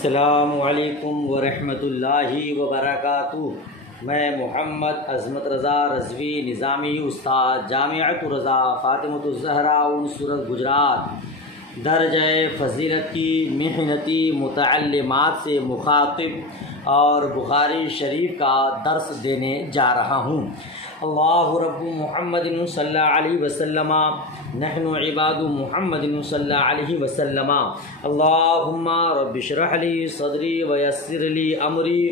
السلام علیکم ورحمۃ اللہ وبرکاتہ۔ میں محمد عظمت رضا رضوی نظامی استاد جامعۃ رضا فاطمۃ الزہرا صورت گجرات درجہ فضیلت کی محنتی متعلمات سے مخاطب اور بخاری شریف کا درس دینے جا رہا ہوں۔ اللہ رب محمد صلی اللہ علیہ وسلم، نحن عباد محمد صلی اللہ علیہ وسلم۔ اللہم رب اشرح لی صدری ویسر لی امری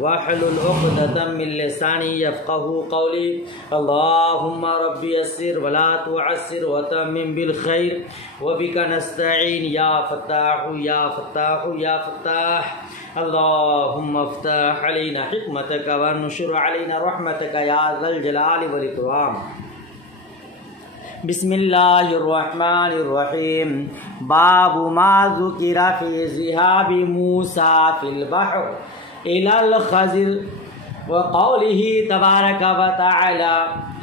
واحلل عقدۃ من لسانی یفقہوا قولی۔ اللہم رب یسر ولا تعسر وتمم بالخیر وبک نستعین یا فتاح یا فتاح یا فتاح۔ اللہم افتح علینا حکمتک وانشر علینا رحمتک یا ذا الجلال والاکرام۔ بسم اللہ الرحمن الرحیم۔ باب ما ذکر فی ذہاب موسیٰ فی البحر الی الخضر وقولہ تبارک وتعالی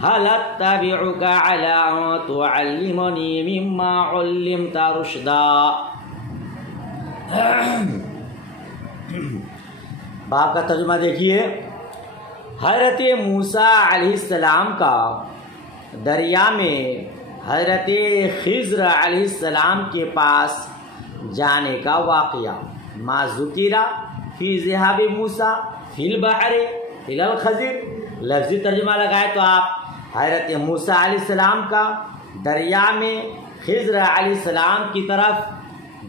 هل اتبعک علی ان تعلمنی مما علمت رشدا۔ باب کا ترجمہ دیکھیے۔ حضرت موسیٰ علیہ السلام کا دریا میں حضرت خضر علیہ السلام کے پاس جانے کا واقعہ۔ ما ذکر فی ذہاب موسیٰ فی البحر الی الخضر، لفظی ترجمہ لگائے تو آپ حضرت موسیٰ علیہ السلام کا دریا میں خضر علیہ السلام کی طرف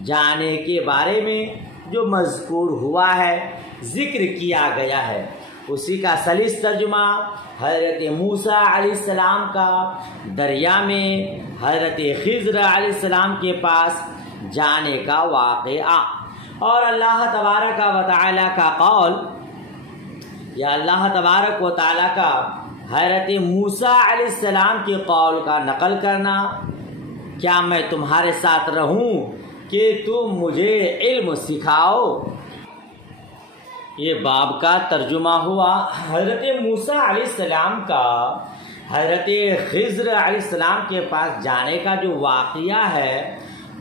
جانے کے بارے میں جو مذکور ہوا ہے، ذکر کیا گیا ہے، اسی کا سلیس ترجمہ حضرت موسیٰ علیہ السلام کا دریا میں حضرت خضر علیہ السلام کے پاس جانے کا واقعہ، اور اللہ تبارک و تعالی کا قول، یا اللہ تبارک و تعالی کا حضرت موسیٰ علیہ السلام کے قول کا نقل کرنا، کیا میں تمہارے ساتھ رہوں کہ تم مجھے علم سکھاؤ۔ یہ باب کا ترجمہ ہوا۔ حضرت موسیٰ علیہ السلام کا حضرت خضر علیہ السلام کے پاس جانے کا جو واقعہ ہے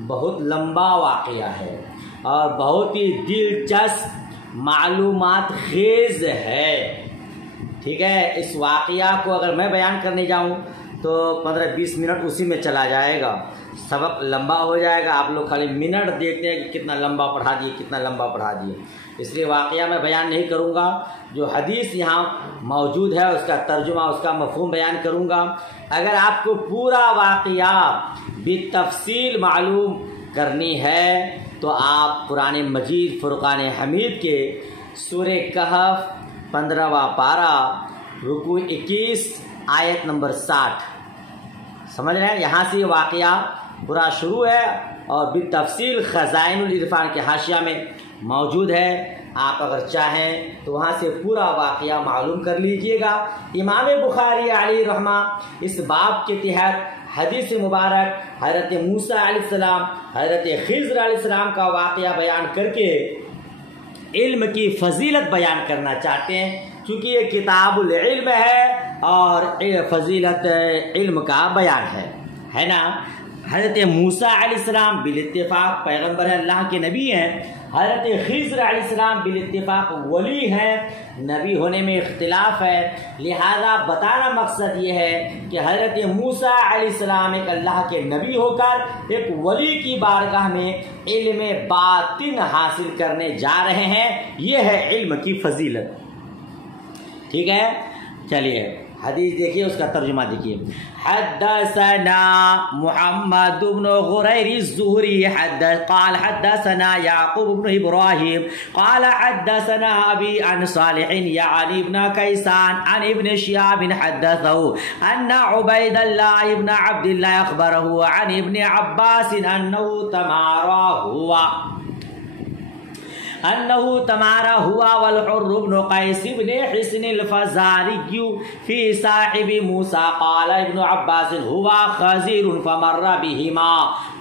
بہت لمبا واقعہ ہے اور بہت ہی دلچسپ معلومات خیز ہے، ٹھیک ہے۔ اس واقعہ کو اگر میں بیان کرنے جاؤں تو 15-20 منٹ اسی میں چلا جائے گا، سبق لمبا ہو جائے گا، آپ لوگ خالی منٹ دیکھتے ہیں کہ کتنا لمبا پڑھا دیے کتنا لمبا پڑھا دیے، اس لیے واقعہ میں بیان نہیں کروں گا۔ جو حدیث یہاں موجود ہے اس کا ترجمہ، اس کا مفہوم بیان کروں گا۔ اگر آپ کو پورا واقعہ بالتفصیل معلوم کرنی ہے تو آپ قرآن مجید فرقان حمید کے سورہ کہف 15واں پارہ رکوع 21 آیت نمبر 60 سمجھ رہے ہیں، یہاں سے یہ واقعہ پورا شروع ہے اور بالتفصیل خزائن العرفان کے حاشیہ میں موجود ہے۔ آپ اگر چاہیں تو وہاں سے پورا واقعہ معلوم کر لیجئے گا۔ امام بخاری علیہ رحمہ اس باب کے تحت حدیث مبارک حضرت موسیٰ علیہ السلام حضرت خضر علیہ السلام کا واقعہ بیان کر کے علم کی فضیلت بیان کرنا چاہتے ہیں، کیونکہ یہ کتاب العلم ہے اور فضیلت علم کا بیان ہے نا۔ حضرت موسیٰ علیہ السلام بالاتفاق پیغمبر ہیں، اللہ کے نبی ہیں۔ حضرت خضر علیہ السلام بالاتفاق ولی ہیں، نبی ہونے میں اختلاف ہے، لہذا بتانا مقصد یہ ہے کہ حضرت موسیٰ علیہ السلام ایک اللہ کے نبی ہو کر ایک ولی کی بارگاہ میں علم باطن حاصل کرنے جا رہے ہیں، یہ ہے علم کی فضیلت، ٹھیک ہے۔ چلیے حدیث دیکھیے، اس کا ترجمہ دیکھیے۔ حدثنا محمد بن غرير الزهري قال حدثنا يعقوب بن إبراهيم قال حدثنا أبي عن صالح يعني ابن كيسان عن ابن شهاب حدثه أن عبيد الله بن عبد الله أخبره عن ابن عباس أنه تمارا هو والحر بن قيس بن حسن الفزاري في صاحب موسى قال ابن عباس هو خزير فمر بهما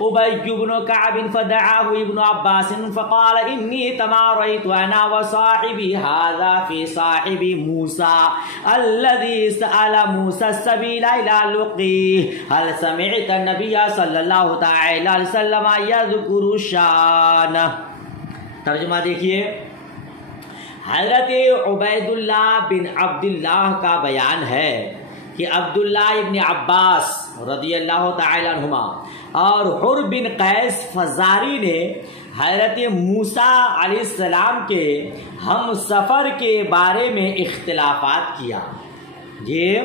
أبي بن كعب فدعاه ابن عباس فقال إني تماريت أنا وصاحبي هذا في صاحب موسى الذي سأل موسى السبيل إلى لقيه هل سمعت النبي صلى الله عليه وسلم يذكر الشان۔ ترجمہ دیکھیے، حضرت عبیداللہ بن عبداللہ کا بیان ہے کہ عبداللہ ابن عباس رضی اللہ تعالی عنہما اور حر بن قیس فزاری نے حضرت موسیٰ علیہ السلام کے ہم سفر کے بارے میں اختلافات کیا۔ یہ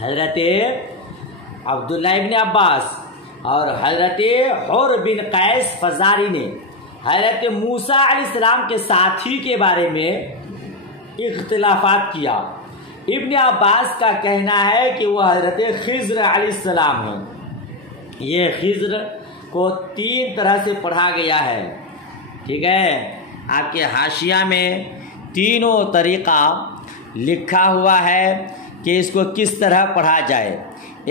حضرت عبداللہ ابن عباس اور حضرت حر بن قیس فزاری نے حضرت موسیٰ علیہ السلام کے ساتھی کے بارے میں اختلافات کیا۔ ابن عباس کا کہنا ہے کہ وہ حضرت خضر علیہ السلام ہیں۔ یہ خضر کو 3 طرح سے پڑھا گیا ہے، ٹھیک ہے، آپ کے حاشیہ میں تینوں طریقہ لکھا ہوا ہے کہ اس کو کس طرح پڑھا جائے۔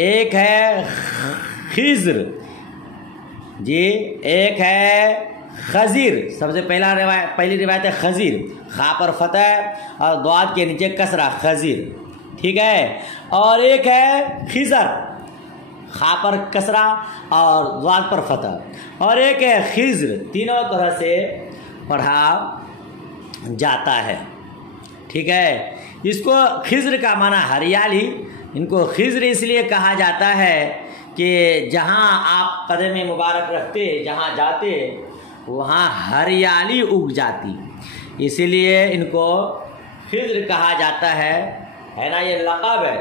ایک ہے خضر جی، ایک ہے خضر، سب سے پہلی روایت ہے خضر، خا پر فتح اور ضاد کے نیچے کسرہ، خضر، ٹھیک ہے، اور ایک ہے خضر، خا پر کسرہ اور ضاد پر فتح، اور ایک ہے خضر۔ تینوں طرح سے پڑھا جاتا ہے، ٹھیک ہے۔ اس کو خضر کا معنی ہریالی، ان کو خضر اس لیے کہا جاتا ہے کہ جہاں آپ قدم مبارک رکھتے، جہاں جاتے وہاں ہریالی اگ جاتی، اسی لیے ان کو خضر کہا جاتا ہے نا۔ یہ لقب ہے،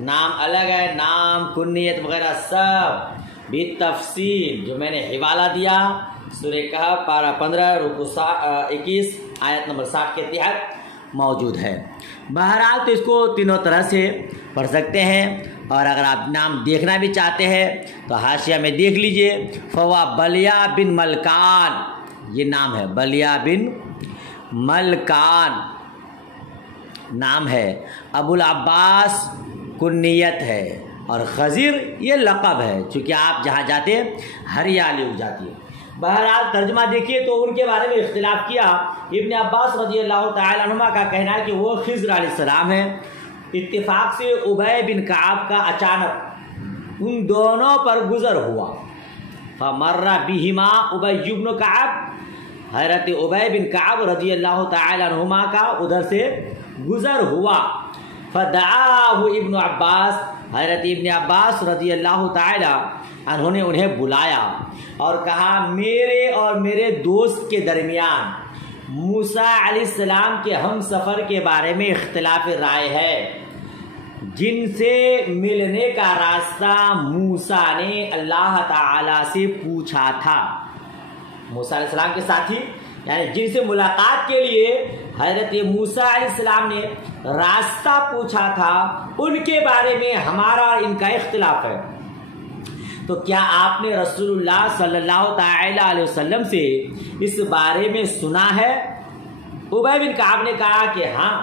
نام الگ ہے، نام کنیت وغیرہ سب بھی تفصیل جو میں نے حوالہ دیا سورہ کہف پارہ 15 رکوع 21 آیت نمبر 60 کے تحت موجود ہے۔ بہرحال تو اس کو تینوں طرح سے پڑھ سکتے ہیں، اور اگر آپ نام دیکھنا بھی چاہتے ہیں تو حاشیہ میں دیکھ لیجئے، فوا بلیا بن ملکان، یہ نام ہے، بلیا بن ملکان نام ہے، ابو العباس کنیت ہے، اور خضر یہ لقب ہے، چونکہ آپ جہاں جاتے ہریالی اگ جاتی ہے۔ بہرحال ترجمہ دیکھیے تو ان کے بارے میں اختلاف کیا۔ ابن عباس رضی اللہ تعالی عنہما کا کہنا ہے کہ وہ خضر علیہ السلام ہیں۔ اتفاق سے ابی بن کعب کا اچانک ان دونوں پر گزر ہوا، فمر بہما ابی بن کعب، حضرت ابی بن کعب رضی اللہ تعالی عنہما کا ادھر سے گزر ہوا، فدعاہ ابن عباس، حضرت ابن عباس رضی اللہ تعالی عنہ نے انہیں بلایا اور کہا میرے اور میرے دوست کے درمیان موسیٰ علیہ السلام کے ہم سفر کے بارے میں اختلاف رائے ہے، جن سے ملنے کا راستہ موسیٰ نے اللہ تعالی سے پوچھا تھا۔ موسیٰ علیہ السلام کے ساتھی یعنی جن سے ملاقات کے لیے حضرت موسیٰ علیہ السلام نے راستہ پوچھا تھا، ان کے بارے میں ہمارا اور ان کا اختلاف ہے۔ تو کیا آپ نے رسول اللہ صلی اللہ تعالی علیہ وسلم سے اس بارے میں سنا ہے؟ ابی بن کعب نے کہا کہ ہاں،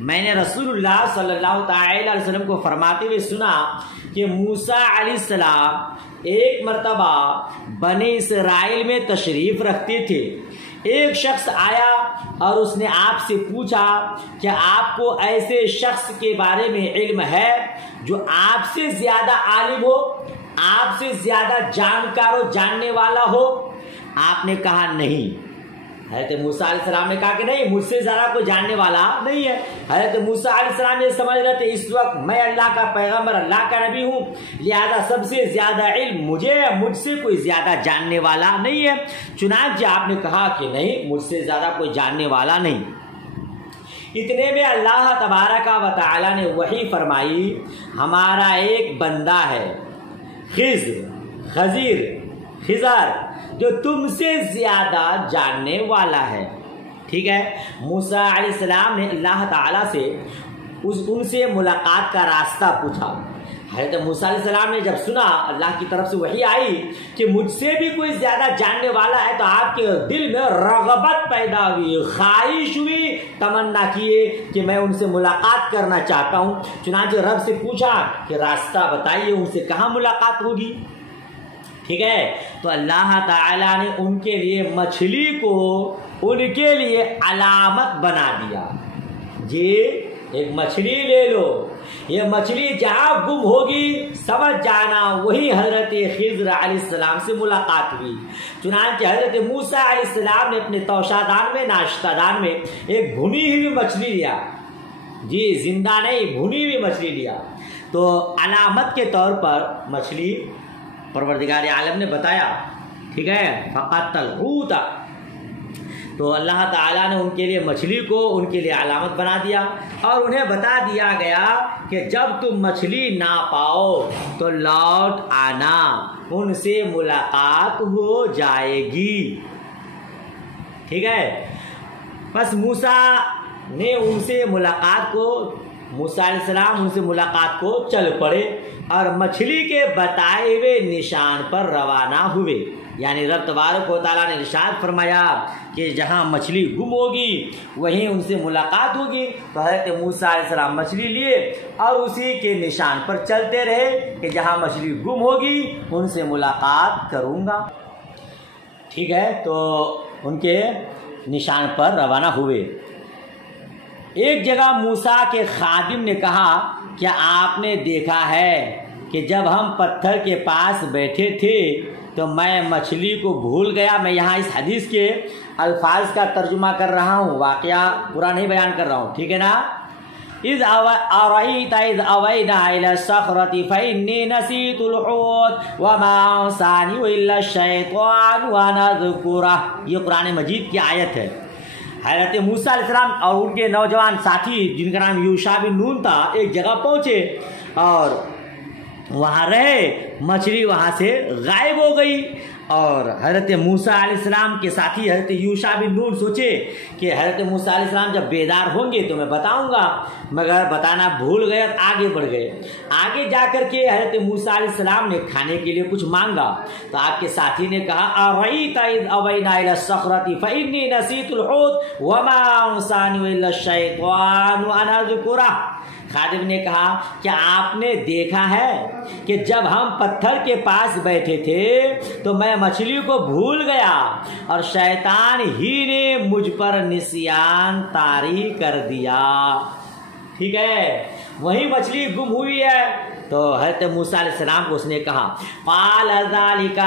میں نے رسول اللہ صلی اللہ تعالی علیہ وسلم کو فرماتے ہوئے سنا کہ موسیٰ علیہ السلام ایک مرتبہ بنی اسرائیل میں تشریف رکھتے تھے۔ ایک شخص آیا اور اس نے آپ سے پوچھا کہ آپ کو ایسے شخص کے بارے میں علم ہے جو آپ سے زیادہ عالم ہو، آپ سے زیادہ جانکار و جاننے والا ہو؟ آپ نے کہا نہیں۔ حضرت موسیٰ علیہ السلام نے کہا کہ نہیں، مجھ سے زیادہ کوئی جاننے والا نہیں ہے۔ حضرت موسیٰ علیہ السلام یہ سمجھ رہے تھے اس وقت میں اللہ کا پیغمبر، اللہ کا نبی ہوں، لہذا سب سے زیادہ علم مجھے ہے، مجھ سے کوئی زیادہ جاننے والا نہیں ہے۔ چنانچہ آپ نے کہا کہ نہیں، مجھ سے زیادہ کوئی جاننے والا نہیں۔ اتنے میں اللہ تبارک و تعالی نے وحی فرمائی، ہمارا ایک بندہ ہے خضر جو تم سے زیادہ جاننے والا ہے، ٹھیک ہے۔ موسیٰ علیہ السلام نے اللہ تعالیٰ سے ان سے ملاقات کا راستہ پوچھا۔ حضرت موسیٰ علیہ السلام نے جب سنا اللہ کی طرف سے وحی آئی کہ مجھ سے بھی کوئی زیادہ جاننے والا ہے، تو آپ کے دل میں رغبت پیدا ہوئی، خواہش ہوئی، تمنا کیے کہ میں ان سے ملاقات کرنا چاہتا ہوں۔ چنانچہ رب سے پوچھا کہ راستہ بتائیے، ان سے کہاں ملاقات ہوگی، ٹھیک ہے۔ تو اللہ تعالیٰ نے ان کے لیے مچھلی کو ان کے لیے علامت بنا دیا، جی ایک مچھلی لے لو یہ مچھلی جہاں گم ہوگی سمجھ جانا وہی حضرت خضر علیہ السلام سے ملاقات ہوئی۔ چنانچہ حضرت موسیٰ علیہ السلام نے اپنے توشہ دان میں ناشتہ دان میں ایک بھنی ہوئی مچھلی لیا، جی زندہ نہیں بھنی ہوئی مچھلی لیا، تو علامت کے طور پر مچھلی پروردگار عالم نے بتایا، ٹھیک ہے، فقط الحوت، تو اللہ تعالیٰ نے ان کے لیے مچھلی کو ان کے لیے علامت بنا دیا، اور انہیں بتا دیا گیا کہ جب تم مچھلی نہ پاؤ تو لوٹ آنا، ان سے ملاقات ہو جائے گی، ٹھیک ہے۔ بس موسیٰ نے ان سے ملاقات کو، موسیٰ علیہ السلام ان سے ملاقات کو چل پڑے اور مچھلی کے بتائے ہوئے نشان پر روانہ ہوئے، یعنی رب تبارک و تعالیٰ نے ارشاد فرمایا کہ جہاں مچھلی گم ہوگی وہیں ان سے ملاقات ہوگی، تو حضرت موسیٰ علیہ السلام مچھلی لیے اور اسی کے نشان پر چلتے رہے کہ جہاں مچھلی گم ہوگی ان سے ملاقات کروں گا، ٹھیک ہے، تو ان کے نشان پر روانہ ہوئے۔ ایک جگہ موسیٰ کے خادم نے کہا، کیا آپ نے دیکھا ہے کہ جب ہم پتھر کے پاس بیٹھے تھے تو میں مچھلی کو بھول گیا؟ میں یہاں اس حدیث کے الفاظ کا ترجمہ کر رہا ہوں، واقعہ پورا نہیں بیان کر رہا ہوں، ٹھیک ہے نا۔ اذ أرأيت إذ أوينا إلى الصخرة فإني نسيت الحوت وما أنسانيه إلا الشيطان وأن أذكره، یہ قرآن مجید کی آیت ہے۔ حضرت موسیٰ علیہ السلام اور ان کے نوجوان ساتھی جن کا نام یوشع بن نون تھا ایک جگہ پہنچے اور وہاں رہے، مچھلی وہاں سے غائب ہو گئی، اور حضرت موسیٰ علیہ السلام کے ساتھی حضرت یوشع بن نون سوچے کہ حضرت موسیٰ علیہ السلام جب بیدار ہوں گے تو میں بتاؤں گا، مگر بتانا بھول گئے، آگے بڑھ گئے۔ آگے جا کر کے حضرت موسیٰ علیہ السلام نے کھانے کے لیے کچھ مانگا تو آپ کے ساتھی نے کہا، أَرَأَيْتَ إِذْ أَوَيْنَا إِلَى الصَّخْرَةِ فَإِنِّي نَسِيتُ الْحُوتَ وَمَا أَنسَانِيهُ إِلَّا الشَّيْطَانُ أَنْ أَذْكُرَهُ۔ خادم نے کہا، کیا آپ نے دیکھا ہے کہ جب ہم پتھر کے پاس بیٹھے تھے تو میں مچھلی کو بھول گیا اور شیطان ہی نے مجھ پر نسیان طاری کر دیا، ٹھیک ہے، وہی مچھلی گم ہوئی ہے۔ تو حضرت موسیٰ علیہ السلام کو اس نے کہا، قال ذلك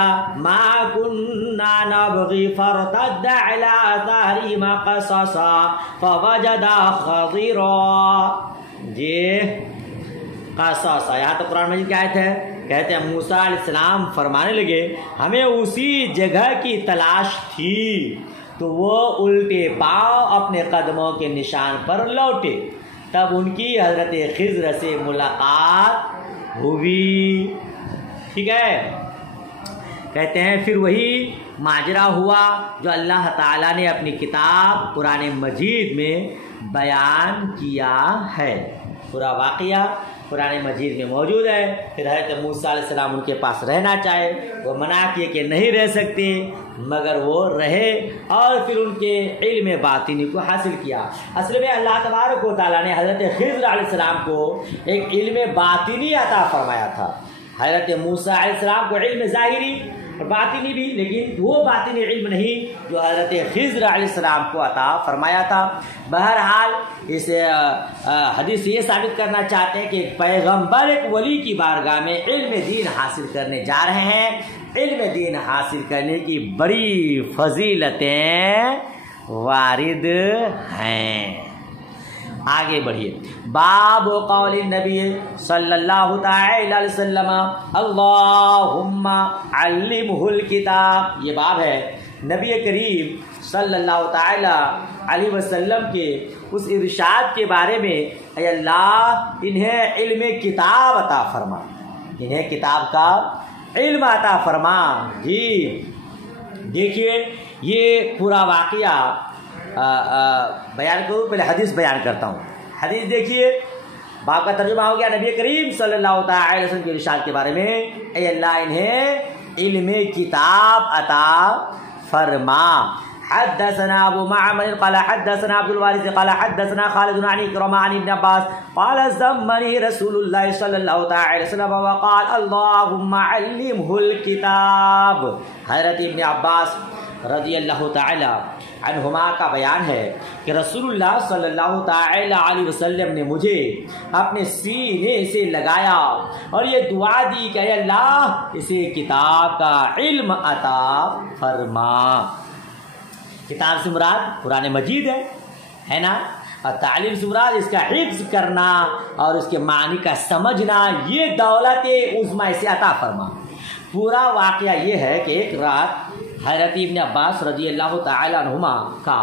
ما كنا نبغي فارتد على آثارهما قصصا فوجدا خضرا، جی قصص، یہاں تو قرآن مجید کی آیت ہے، کہتے ہیں موسیٰ علیہ السلام فرمانے لگے ہمیں اسی جگہ کی تلاش تھی، تو وہ الٹے پاؤں اپنے قدموں کے نشان پر لوٹے، تب ان کی حضرت خضر سے ملاقات ہوئی، ٹھیک ہے۔ کہتے ہیں پھر وہی ماجرا ہوا جو اللہ تعالیٰ نے اپنی کتاب قرآن مجید میں بیان کیا ہے، پورا واقعہ قرآن مجید میں موجود ہے۔ پھر حضرت موسیٰ علیہ السلام ان کے پاس رہنا چاہے، وہ منع کیے کہ نہیں رہ سکتے، مگر وہ رہے اور پھر ان کے علم باطنی کو حاصل کیا۔ اصل میں اللہ تبارک و تعالیٰ نے حضرت خضر علیہ السلام کو ایک علم باطنی عطا فرمایا تھا، حضرت موسیٰ علیہ السلام کو علم ظاہری اور باطنی بھی، لیکن وہ باطنی علم نہیں جو حضرت خضر علیہ السلام کو عطا فرمایا تھا۔ بہرحال اس حدیث یہ ثابت کرنا چاہتے ہیں کہ ایک پیغمبر ایک ولی کی بارگاہ میں علم دین حاصل کرنے جا رہے ہیں، علم دین حاصل کرنے کی بڑی فضیلتیں وارد ہیں۔ آگے بڑھیے، باب قول النبی صلی اللہ تعالی علیہ وسلم اللہم علمہ الکتاب، یہ باب ہے نبی کریم صلی اللہ تعالی علیہ وسلم کے اس ارشاد کے بارے میں، اے اللہ انہیں علم کتاب عطا فرما، انہیں کتاب کا علم عطا فرما۔ جی دیکھیے یہ پورا واقعہ بیان کروں، پہلے حدیث بیان کرتا ہوں۔ حدیث دیکھیے، باب کا ترجمہ ہو گیا نبی کریم صلی اللہ تعالی علیہ وسلم کے ارشاد کے بارے میں، اے اللہ انہیں علم کتاب عطا فرما۔ حدثنا ابو معمر قال حدثنا عبد الوارث قال حدثنا خالد عن اكرمة عن ابن عباس قال زمني رسول الله صلى الله تعالى وسلم وقال اللهم علمه الكتاب۔ حضرت ابن عباس رضی اللہ تعالی عنہما کا بیان ہے کہ رسول اللہ صلی اللہ تعالی علیہ وسلم نے مجھے اپنے سینے سے لگایا اور یہ دعا دی کہ اے اللہ اسے کتاب کا علم عطا فرما۔ کتاب سے مراد قرآن مجید ہے نا، اور تعلیم سے مراد اس کا حفظ کرنا اور اس کے معنی کا سمجھنا، یہ دولت عظمی سے عطا فرما۔ پورا واقعہ یہ ہے کہ ایک رات حضرت ابن عباس رضی اللہ تعالی عنہما کا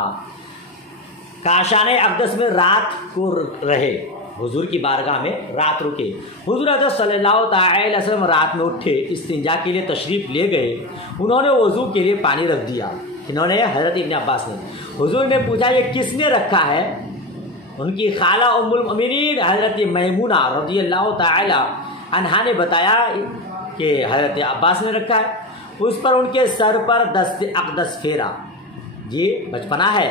کاشان اقدس میں رات کو رہے، حضور کی بارگاہ میں رات رکے۔ حضور حضرت صلی اللہ تعالی علیہ وسلم رات میں اٹھے، استنجا کے لیے تشریف لے گئے، انہوں نے وضو کے لیے پانی رکھ دیا۔ انہوں نے حضرت ابن عباس نے، حضور نے پوچھا یہ کس نے رکھا ہے؟ ان کی خالہ ام المؤمنین حضرت میمونہ رضی اللہ تعالی عنہا نے بتایا کہ حضرت عباس نے رکھا ہے۔ اس پر ان کے سر پر دست اقدس پھیرا، جی بچپنا ہے۔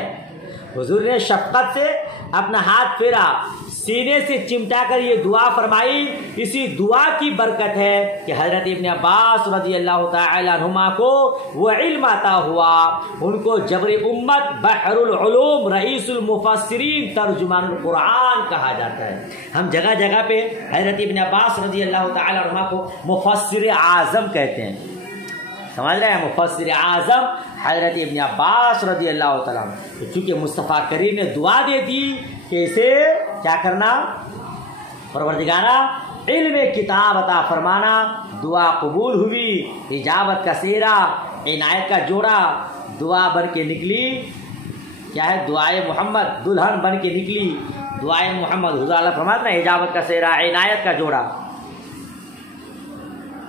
حضور نے شفقت سے اپنا ہاتھ پھیرا، سینے سے چمٹا کر یہ دعا فرمائی۔ اسی دعا کی برکت ہے کہ حضرت ابن عباس رضی اللہ تعالی عنہما کو وہ علم عطا ہوا، ان کو جبر امت، بحر العلوم، رئیس المفسرین، ترجمان القرآن کہا جاتا ہے۔ ہم جگہ جگہ پہ حضرت ابن عباس رضی اللہ تعالی عنہما کو مفسر اعظم کہتے ہیں، سمجھ رہے ہیں؟ مفسر اعظم حضرت ابن عباس رضی اللہ تعالیٰ عنہ، چونکہ مصطفیٰ کریم نے دعا دے دی کہ اسے کیا کرنا، پروردگارا علم کتاب عطا فرمانا۔ دعا قبول ہوئی، اجابت کا سیرا، عنایت کا جوڑا دعا بن کے نکلی، کیا ہے؟ دعائے محمد دلہن بن کے نکلی، دعائے محمد، حضور اللہ فرماتے ہیں اجابت کا سیرا، عنایت کا جوڑا۔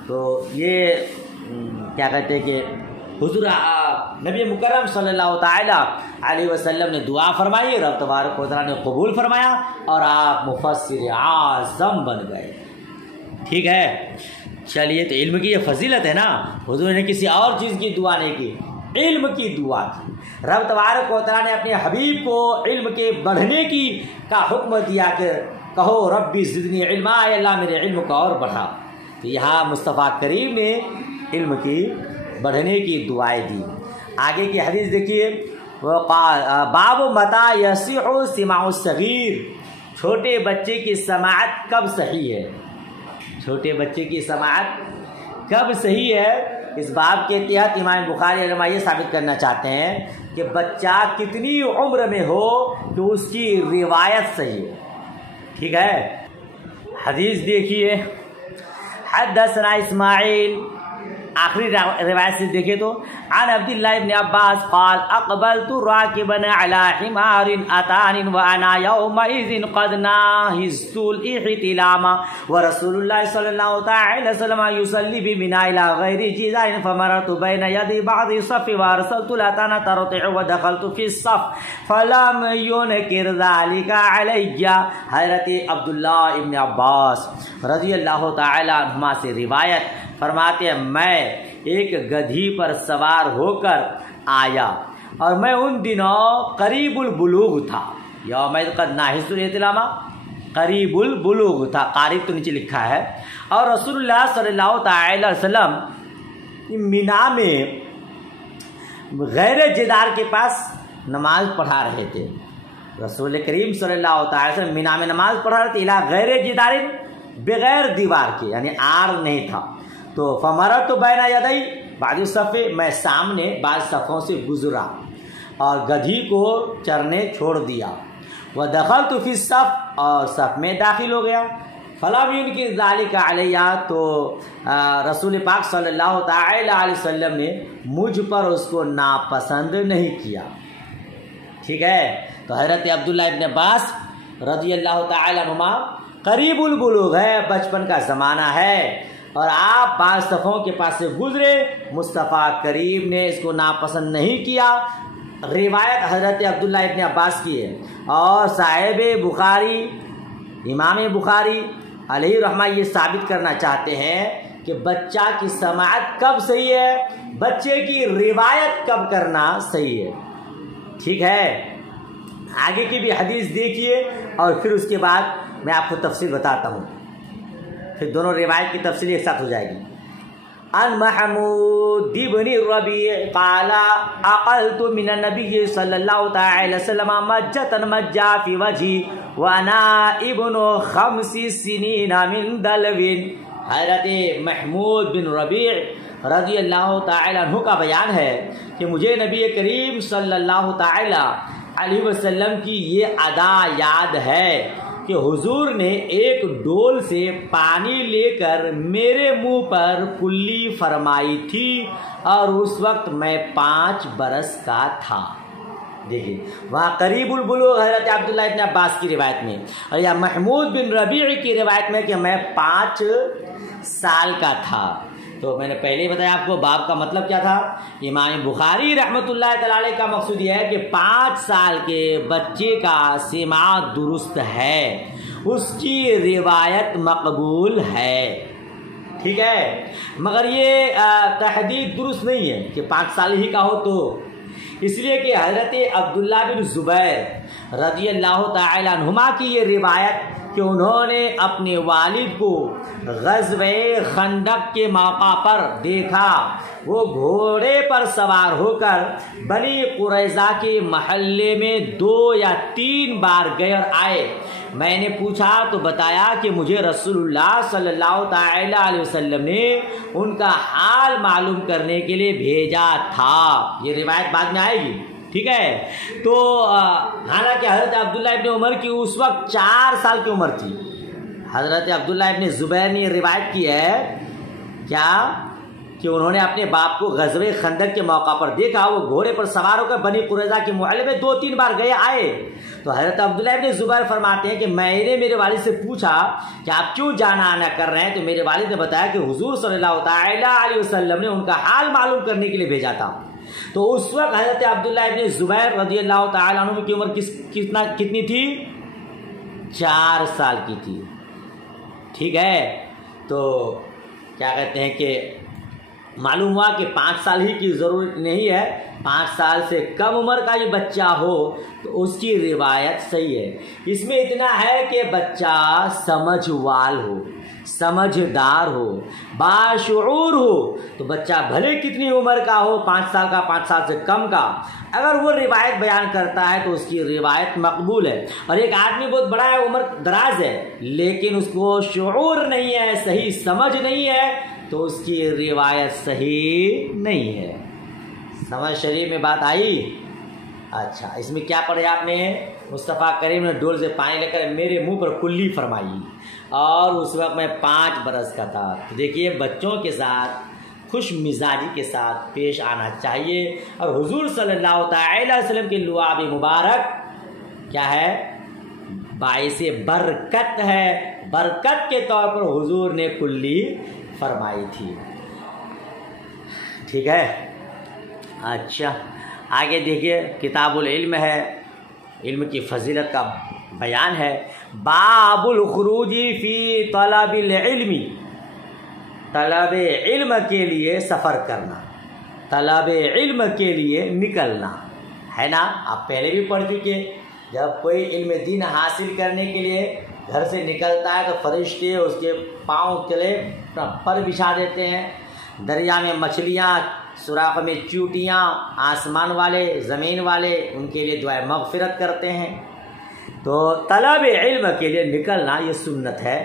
تو یہ کیا کہتے ہیں کہ حضور نبی مکرم صلی اللہ تعالی علیہ وسلم نے دعا فرمائی، رب تبارک و تعالیٰ نے قبول فرمایا اور آپ مفسر اعظم بن گئے۔ ٹھیک ہے، چلیے، تو علم کی یہ فضیلت ہے نا، حضور نے کسی اور چیز کی دعا نہیں کی، علم کی دعا کی۔ رب تبارک و تعالیٰ نے اپنے حبیب کو علم کے بڑھنے کی کا حکم دیا کہ کہو ربی زدنی علما، اے اللہ میرے علم کو اور بڑھا۔ تو یہاں مصطفیٰ کریم نے علم کی بڑھنے کی دعائیں دی۔ آگے کی حدیث دیکھیے، باب متى يصح سماع الصغیر، چھوٹے بچے کی سماعت کب صحیح ہے؟ چھوٹے بچے کی سماعت کب صحیح ہے؟ اس باب کے تحت امام بخاری علماء یہ ثابت کرنا چاہتے ہیں کہ بچہ کتنی عمر میں ہو کہ اس کی روایت صحیح ہے۔ ٹھیک ہے، حدیث دیکھیے، حدثنا اسماعیل، آخری روایت سے دیکھے تو عن عبداللہ ابن عباس قال اقبلت راکبا علی حمار اتان وانا یومئذ قد ناهزت الاحتلام ورسول اللہ صلی اللہ تعالی وسلم یصلی بمنا الی غیر جدار فمررت بین یدی بعض الصف وارسلت الاتان ترتع ودخلت فی الصف فلم ينکر ذلك علی۔ حضرت عبداللہ ابن عباس رضی اللہ تعالی عنہما سے روایت فرماتے ہیں، میں ایک گدھی پر سوار ہو کر آیا اور میں ان دنوں قریب البلوغ تھا، یوم قد ناہزت الاحتلام، قریب البلوغ تھا، قریب تو نیچے لکھا ہے، اور رسول اللہ صلی اللہ تعالی وسلم مینا میں غیر جدار کے پاس نماز پڑھا رہے تھے۔ رسول کریم صلی اللہ تعالی وسلم مینا میں نماز پڑھا رہے تھے، الی غیر جدار، بغیر دیوار کے، یعنی آر نہیں تھا۔ تو فمررت بین یدی بعض الصف، میں سامنے بعض صفوں سے گزرا اور گدھی کو چرنے چھوڑ دیا، ودخلت فی الصف، اور صف میں داخل ہو گیا، فلم ينکر ذلک علی، تو رسول پاک صلی اللہ تعالی علیہ وسلم نے مجھ پر اس کو ناپسند نہیں کیا۔ ٹھیک ہے، تو حضرت عبداللہ ابن عباس رضی اللہ تعالی عنہما قریب البلوغ ہے، بچپن کا زمانہ ہے، اور آپ بعض صفوں کے پاس سے گزرے، مصطفیٰ کریم نے اس کو ناپسند نہیں کیا۔ روایت حضرت عبداللہ ابن عباس کی ہے، اور صاحب بخاری امام بخاری علیہ رحمہ یہ ثابت کرنا چاہتے ہیں کہ بچہ کی سماعت کب صحیح ہے، بچے کی روایت کب کرنا صحیح ہے۔ ٹھیک ہے، آگے کی بھی حدیث دیکھیے اور پھر اس کے بعد میں آپ کو تفصیل بتاتا ہوں، پھر دونوں روایت کی تفصیل ایک ساتھ ہو جائے گی۔ عن محمود بن الربيع قال عقلت من النبي صلى الله عليه وسلم مجة مجة في وجهي وانا ابن 5 سنين من دلو. حضرت محمود بن ربیع رضی اللہ تعالی عنہ کا بیان ہے کہ مجھے نبی کریم صلی اللہ تعالی علیہ وسلم کی یہ ادا یاد ہے کہ حضور نے ایک ڈول سے پانی لے کر میرے منہ پر کلی فرمائی تھی اور اس وقت میں 5 برس کا تھا. دیکھیے وہاں قریب البلوغ حضرت عبداللہ ابن عباس کی روایت میں اور یا محمود بن ربیع کی روایت میں کہ میں 5 سال کا تھا. تو میں نے پہلے ہی بتایا آپ کو باب کا مطلب کیا تھا. امام بخاری رحمۃ اللہ تعالی کا مقصود یہ ہے کہ 5 سال کے بچے کا سماع درست ہے, اس کی روایت مقبول ہے, ٹھیک ہے, مگر یہ تحدید درست نہیں ہے کہ 5 سال ہی کا ہو. تو اس لیے کہ حضرت عبداللہ بن زبیر رضی اللہ تعالی عنہما کی یہ روایت کہ انہوں نے اپنے والد کو غزوہ خندق کے موقع پر دیکھا, وہ گھوڑے پر سوار ہو کر بنی قریظہ کے محلے میں 2 یا 3 بار گئے اور آئے. میں نے پوچھا تو بتایا کہ مجھے رسول اللہ صلی اللہ تعالی علیہ وسلم نے ان کا حال معلوم کرنے کے لیے بھیجا تھا. یہ روایت بعد میں آئے گی, ٹھیک ہے. تو حالانکہ حضرت عبداللہ ابن عمر کی اس وقت 4 سال کی عمر تھی. حضرت عبداللہ ابن زبیر نے یہ روایت کی ہے کیا کہ انہوں نے اپنے باپ کو غزوہ خندق کے موقع پر دیکھا, وہ گھوڑے پر سوار ہو کر بنی قریظہ کے محلے میں 2-3 بار گئے آئے. تو حضرت عبداللہ ابن زبیر فرماتے ہیں کہ میں نے میرے والد سے پوچھا کہ آپ کیوں جانا آنا کر رہے ہیں, تو میرے والد نے بتایا کہ حضور صلی اللہ تعالی علیہ وسلم نے ان کا حال معلوم کرنے کے لیے بھیجا تھا. تو اس وقت حضرت عبداللہ ابن زبیر رضی اللہ تعالی عنہ کی عمر کتنی تھی؟ 4 سال کی تھی, ٹھیک ہے. تو کیا کہتے ہیں کہ معلوم ہوا کہ 5 سال ہی کی ضرورت نہیں ہے, 5 سال سے کم عمر کا یہ بچہ ہو تو اس کی روایت صحیح ہے. اس میں اتنا ہے کہ بچہ سمجھ وال ہو, سمجھدار ہو, باشعور ہو. تو بچہ بھلے کتنی عمر کا ہو, 5 سال کا, 5 سال سے کم کا, اگر وہ روایت بیان کرتا ہے تو اس کی روایت مقبول ہے. اور ایک آدمی بہت بڑا ہے, عمر دراز ہے, لیکن اس کو شعور نہیں ہے, صحیح سمجھ نہیں ہے, تو اس کی روایت صحیح نہیں ہے. سمجھ شریف میں بات آئی؟ اچھا, اس میں کیا پڑھے آپ نے؟ مصطفیٰ کریم نے ڈول سے پانی لے کر میرے منہ پر کلی فرمائی اور اس وقت میں 5 برس کا تھا. دیکھیے بچوں کے ساتھ خوش مزاجی کے ساتھ پیش آنا چاہیے, اور حضور صلی اللہ تعالی وسلم کی لعاب مبارک کیا ہے؟ باعث برکت ہے. برکت کے طور پر حضور نے کلی فرمائی تھی, ٹھیک ہے. اچھا آگے دیکھیے, کتاب العلم ہے, علم کی فضیلت کا بیان ہے. باب الخروج فی طلب العلم, طلب علم کے لیے سفر کرنا, طلب علم کے لیے نکلنا ہے نا. آپ پہلے بھی پڑھ چکے, جب کوئی علم دین حاصل کرنے کے لیے گھر سے نکلتا ہے تو فرشتے اس کے پاؤں تلے پر بچھا دیتے ہیں. دریا میں مچھلیاں, سوراخ میں چیونٹیاں, آسمان والے زمین والے ان کے لیے دعائے مغفرت کرتے ہیں. تو طلب علم کے لیے نکلنا یہ سنت ہے,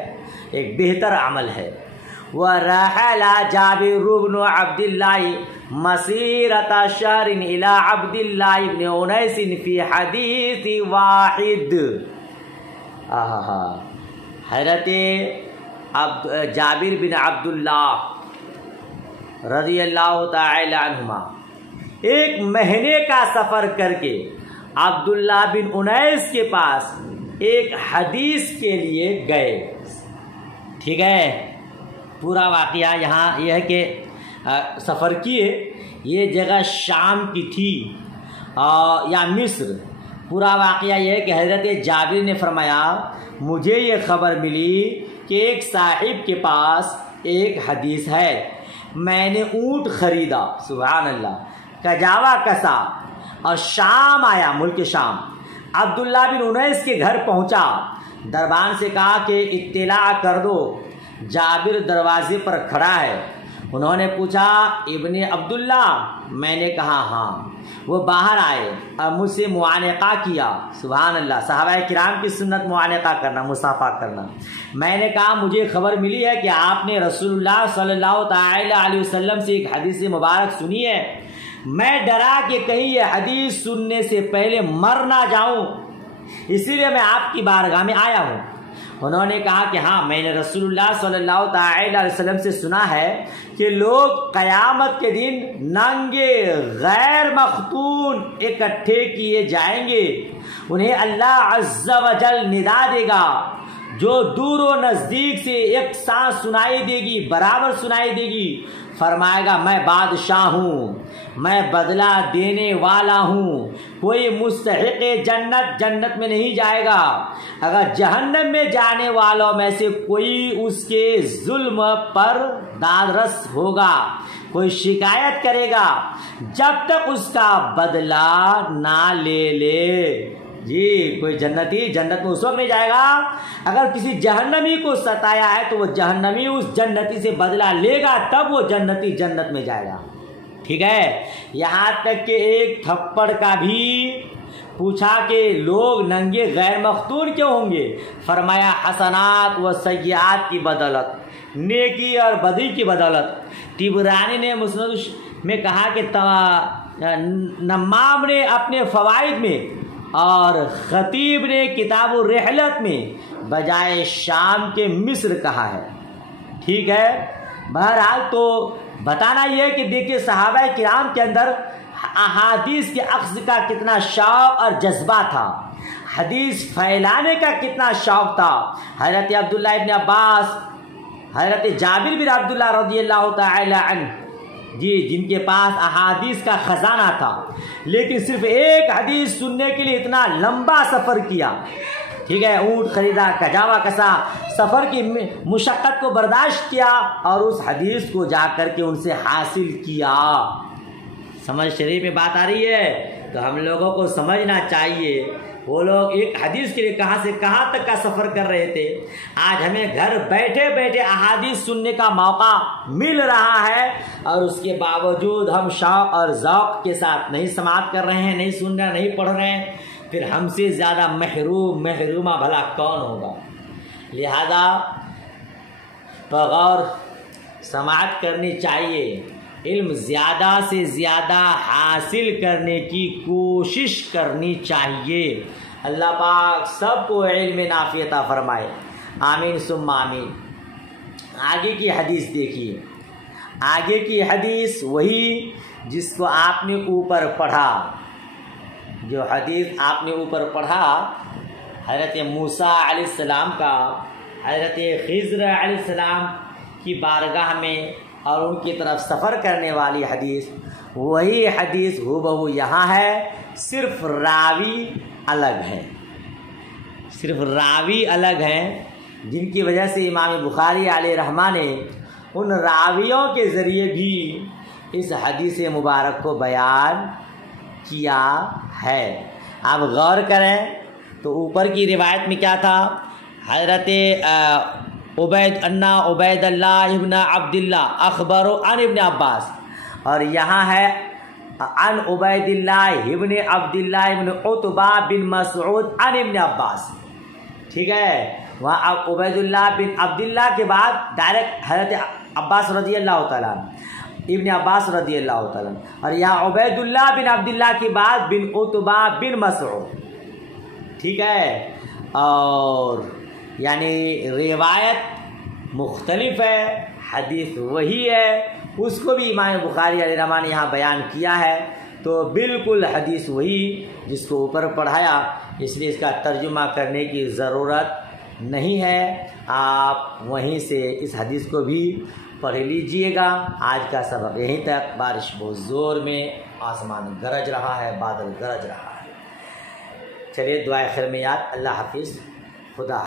ایک بہتر عمل ہے. وَرَحَلَ جابر بن عبد الله مسيرة شهر إلى عبد الله بن أنيس في حديث واحد. حضرت جابر بن عبداللہ رضی اللہ تعالی عنہما 1 مہینے کا سفر کر کے عبداللہ بن انیس کے پاس ایک حدیث کے لیے گئے, ٹھیک ہے. پورا واقعہ یہاں یہ ہے کہ سفر کیے, یہ جگہ شام کی تھی یا مصر. پورا واقعہ یہ ہے کہ حضرت جابر نے فرمایا مجھے یہ خبر ملی کہ ایک صاحب کے پاس ایک حدیث ہے, میں نے اونٹ خریدا, سبحان اللہ, کجاوا کسا اور شام آیا, ملک شام. عبداللہ بن انیس کے گھر پہنچا, دربان سے کہا کہ اطلاع کر دو, جابر دروازے پر کھڑا ہے. انہوں نے پوچھا ابن عبداللہ؟ میں نے کہا ہاں۔ وہ باہر آئے اور مجھ سے معانقہ کیا۔ سبحان اللہ، صحابہ کرام کی سنت معانقہ کرنا، مصافحہ کرنا۔ میں نے کہا مجھے خبر ملی ہے کہ آپ نے رسول اللہ صلی اللہ تعالی علیہ وسلم سے ایک حدیث مبارک سنی ہے، میں ڈرا کہ کہیں یہ حدیث سننے سے پہلے مر نہ جاؤں، اسی لیے میں آپ کی بارگاہ میں آیا ہوں۔ انہوں نے کہا کہ ہاں، میں نے رسول اللہ صلی اللہ تعالی علیہ وسلم سے سنا ہے کہ لوگ قیامت کے دن ننگے غیر مختون اکٹھے کیے جائیں گے، انہیں اللہ عز و جل ندا دے گا جو دور و نزدیک سے ایک سانس سنائی دے گی، برابر سنائی دے گی۔ فرمائے گا میں بادشاہ ہوں، میں بدلہ دینے والا ہوں، کوئی مستحق جنت جنت میں نہیں جائے گا، اگر جہنم میں جانے والوں میں سے کوئی اس کے ظلم پر دادرس ہوگا، کوئی شکایت کرے گا، جب تک اس کا بدلہ نہ لے لے۔ جی، کوئی جنتی جنت میں اس وقت نہیں جائے گا اگر کسی جہنمی کو ستایا ہے تو وہ جہنمی اس جنتی سے بدلہ لے گا، تب وہ جنتی جنت میں جائے گا۔ ٹھیک ہے، یہاں تک کہ ایک تھپڑ کا بھی پوچھا کہ لوگ ننگے غیر مختون کیوں ہوں گے؟ فرمایا حسنات و سیئات کی بدولت، نیکی اور بدی کی بدولت۔ طبرانی نے مسند میں کہا کہ نمام نے اپنے فوائد میں اور خطیب نے کتاب الرحلت میں بجائے شام کے مصر کہا ہے۔ ٹھیک ہے، بہرحال تو بتانا یہ ہے کہ دیکھیے صحابہ کرام کے اندر احادیث کے اخذ کا کتنا شوق اور جذبہ تھا، حدیث پھیلانے کا کتنا شوق تھا۔ حضرت عبداللہ ابن عباس، حضرت جابر بن عبداللہ رضی اللہ تعالی عنہ، جی، جن کے پاس احادیث کا خزانہ تھا، لیکن صرف ایک حدیث سننے کے لیے اتنا لمبا سفر کیا۔ ٹھیک ہے، اونٹ خریدا، کجاوا کسا، سفر کی مشقت کو برداشت کیا اور اس حدیث کو جا کر کے ان سے حاصل کیا۔ سمجھ شریف میں بات آ رہی ہے؟ تو ہم لوگوں کو سمجھنا چاہیے، وہ لوگ ایک حدیث کے لیے کہاں سے کہاں تک کا سفر کر رہے تھے، آج ہمیں گھر بیٹھے بیٹھے احادیث سننے کا موقع مل رہا ہے، اور اس کے باوجود ہم شوق اور ذوق کے ساتھ نہیں سماعت کر رہے ہیں، نہیں سن رہے ہیں، نہیں پڑھ رہے ہیں، پھر ہم سے زیادہ محرومہ بھلا کون ہوگا؟ لہذا بغور سماعت کرنی چاہیے، علم زیادہ سے زیادہ حاصل کرنے کی کوشش کرنی چاہیے۔ اللہ پاک سب کو علم نافع عطا فرمائے، آمین ثم آمین۔ آگے کی حدیث دیکھیے، آگے کی حدیث وہی جس کو آپ نے اوپر پڑھا، جو حدیث آپ نے اوپر پڑھا حضرت موسیٰ علیہ السلام کا حضرت خضر علیہ السلام کی بارگاہ میں اور ان کی طرف سفر کرنے والی حدیث، وہی حدیث ہو یہاں ہے، صرف راوی الگ ہے، صرف راوی الگ ہیں، جن کی وجہ سے امام بخاری علیہ رحمہ نے ان راویوں کے ذریعے بھی اس حدیث مبارک کو بیان کیا ہے۔ آپ غور کریں تو اوپر کی روایت میں کیا تھا؟ حضرت عبید اللہ ابن عبداللہ اخبر عن ابن عباس، اور یہاں ہے عن عبید اللہ ابن عبداللہ ابن عتبہ بن مسعود عن ابن عباس۔ ٹھیک ہے، وہاں عبید اللہ بن عبداللہ کے بعد ڈائریکٹ حضرت عباس رضی اللہ تعالیٰ ابن عباس رضی اللہ تعالیٰ، اور یہاں عبید اللہ بن عبداللہ کے بعد بن عتبہ بن مسعود۔ ٹھیک ہے، اور یعنی روایت مختلف ہے، حدیث وہی ہے، اس کو بھی امام بخاری علیہ رحمہ نے یہاں بیان کیا ہے، تو بالکل حدیث وہی جس کو اوپر پڑھایا، اس لیے اس کا ترجمہ کرنے کی ضرورت نہیں ہے، آپ وہیں سے اس حدیث کو بھی پڑھ لیجئے گا۔ آج کا سبق یہیں تک۔ بارش بہت زور میں، آسمان گرج رہا ہے، بادل گرج رہا ہے۔ چلیے دعائے خیر میں یاد، اللہ حافظ، خدا